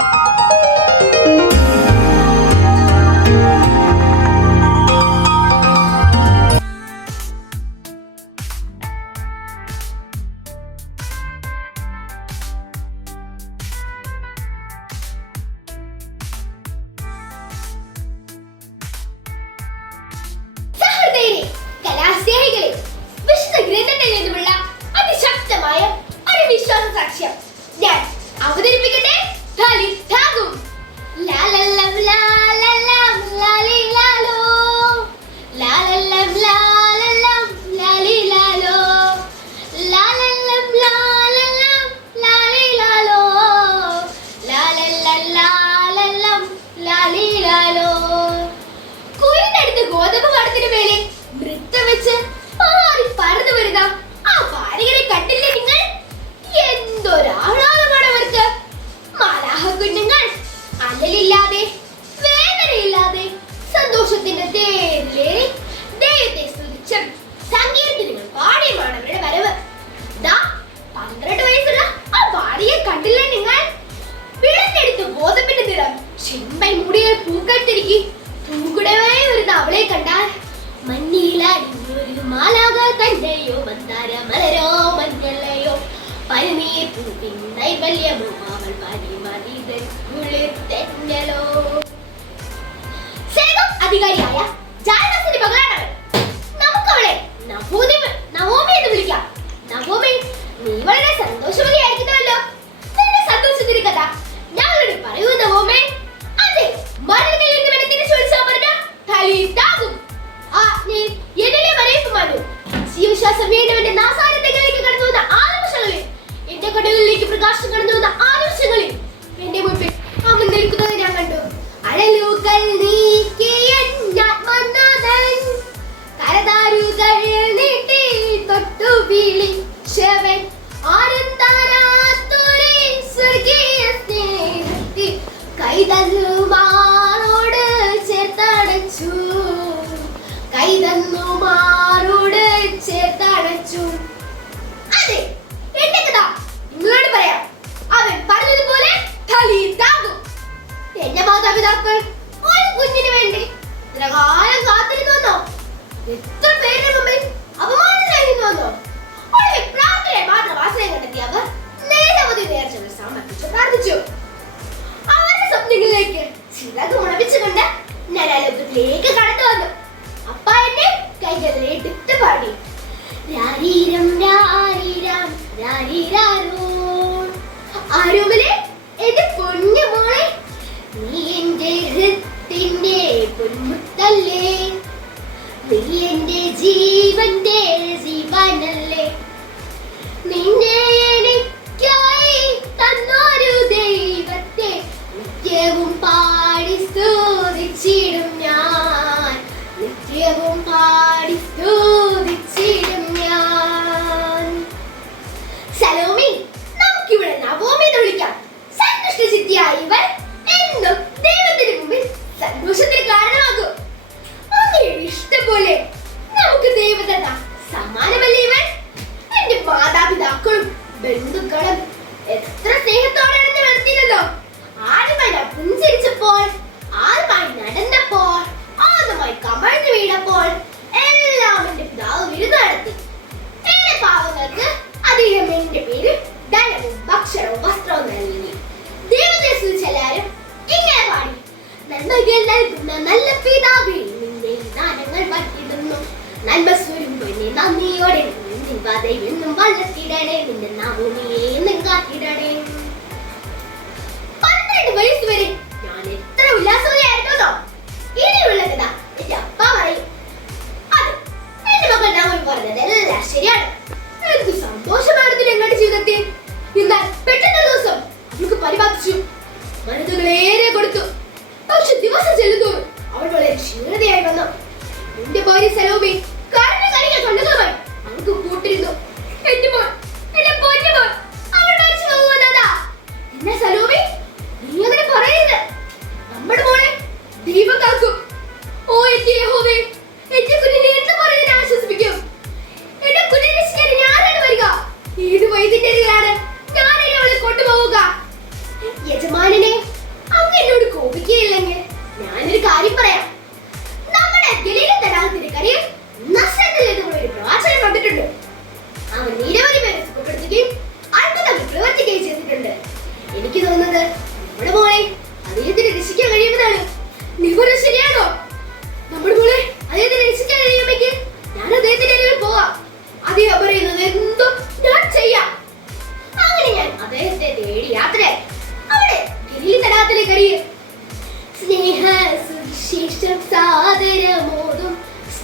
you വേളയിൽ നൃത്തം വെച്ച് പാടി പറന്നു വരുന്ന ആ പാടികളെ കണ്ടില്ലേ നിങ്ങൾ? എന്തൊരാഹ്ലാദമാണ് അവർക്ക്. മാലാഹ കുഞ്ഞുങ്ങൾ അല്ലലില്ലാതെ വേദനയില്ലാതെ സന്തോഷത്തിന്റെ തേരിലേറി ദൈവത്തെ സ്തുതിച്ചും സംഗീതത്തിനുകൾ പാടിയുമാണ് അവരുടെ വരവ്. ദാ പന്ത്രണ്ട് വയസ്സുള്ള ആ ഭാര്യയെ കണ്ടില്ല നിങ്ങൾ? വിളഞ്ഞെടുത്ത് ഗോതമ്പിന്റെ നിറം ചെമ്പൻ മുടികൾ പൂക്കട്ടിരിക്കി തൂക്കുടമായി വരുന്ന അവളെ കണ്ടാൽ പാലാടിയൊരു മാലാക തന്നെയോ മന്ദാര മലരോ മഞ്ഞല്ലയോ പനിനീർ പൂവിൻ നൈബല്യമോ മാവൾ പനി മനിതൻ കുളിർത്തെന്നലോ സേവം അധികാരിയായ സമീപനത്തിന്റെ അവസാനത്തേക്ക് കടന്നു വന്ന ആദർശങ്ങളിൽ എന്റെ കടകളിലേക്ക് പ്രകാശം അവൻ നിൽക്കുന്നത് ഞാൻ കണ്ടു. അഴലുകൾ നീക്കിയ കരതാരുകൾ നീട്ടി തൊട്ടു വിളിച്ചവൻ அதை வெல்லும் வல்ல சிறனை விண்ணா பூமியே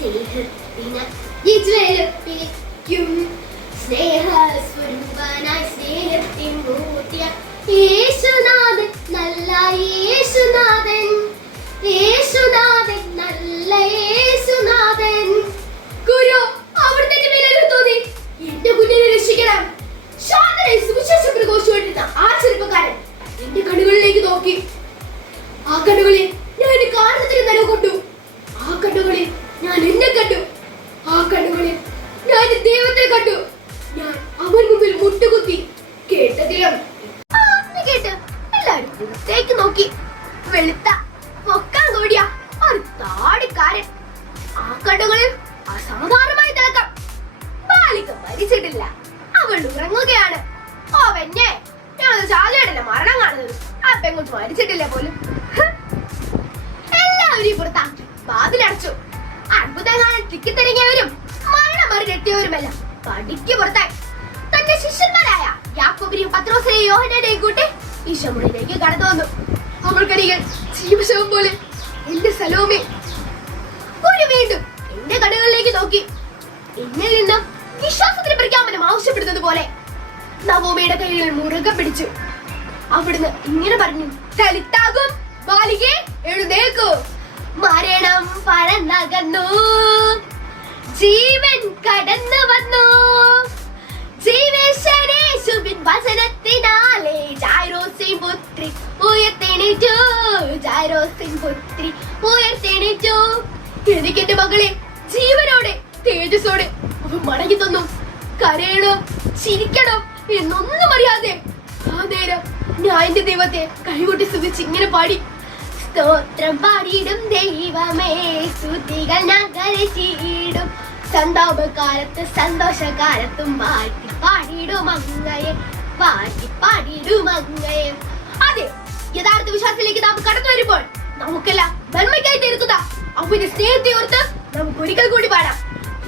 സ്നേഹത്തിന വിളിക്കും സ്നേഹ സ്വരൂപനായി സ്നേഹത്തിൻ മൂർത്തിയ. യേശുനാഥൻ നല്ല യേശുനാഥൻ. യേശുനാഥൻ മരിച്ചിട്ടില്ല. അവൾ ഉറങ്ങുകയാണ്. ഓ വെഞ്ഞേ ഞാൻ ചാകടല്ല മരണം കാണുന്നത്? ആ പെങ്ങോട്ട് മരിച്ചിട്ടില്ല പോലും? എല്ലാവരും പുറത്താക്കി അത്ഭുതം കാണാൻ തിക്കിത്തിരങ്ങിയവരും മരണം മറിഞ്ഞെത്തിയവരുമെല്ലാം പടിക്ക് പുറത്തായി. തന്റെ ശിഷ്യന്മാരായ യാക്കോബിനെയും പത്രോസിനെയും യോഹനെയും കൂട്ടി ഈശമുളിലേക്ക് കടന്നു വന്നു. അവൾക്കരികൾ ജീവശവം പോലെ എന്റെ സലോമി ഒരു വീണ്ടും എന്റെ കടകളിലേക്ക് നോക്കി. എന്നിൽ നിന്നും വിശ്വാസത്തിന് പ്രഖ്യാപനം ആവശ്യപ്പെടുന്നത് പോലെ നവോമയുടെ കൈകൾ മുറുകെ പിടിച്ചു. അവിടുന്ന് ഇങ്ങനെ പറഞ്ഞു ചലിത്താകും ബാലികെ എഴുന്നേക്കൂ മരണം പരന്നകന്നു. ജീവൻ കടന്നു വന്നു. എനിക്ക് എന്റെ മകളെ എന്റെ ദൈവത്തെ കൈകൊട്ടി സ്തുതിച്ച് ഇങ്ങനെ പാടി. സ്തോത്രം പാടിയിടും ദൈവമേ സ്തുതികൾ ഞാൻ കരച്ചിടും സന്താപകാലത്ത് സന്തോഷകാലത്തും പാട്ടി പാടിയിടും അങ്ങയെ പാട്ടി പാടിയിടും അങ്ങയെ. അതെ യഥാർത്ഥ വിശ്വാസത്തിലേക്ക് നാം കടന്നു വരുമ്പോൾ നമുക്കെല്ലാം നന്മയ്ക്കായി തീർക്കുക അവന്റെ സ്നേഹത്തെ ഓർത്ത് നമുക്ക് ഒരിക്കൽ കൂടി പാടാം.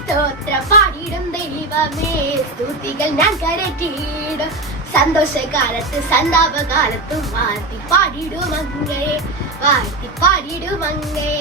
സ്തോത്രം പാടിയിടും ദൈവമേ സ്തുതികൾ ഞാൻ കരറ്റിയിടും സന്തോഷകാലത്ത് സന്താപകാലത്തും വാഴ്ത്തി പാടിയിടും അങ്ങയെ വാഴ്ത്തി പാടിയിടും അങ്ങയെ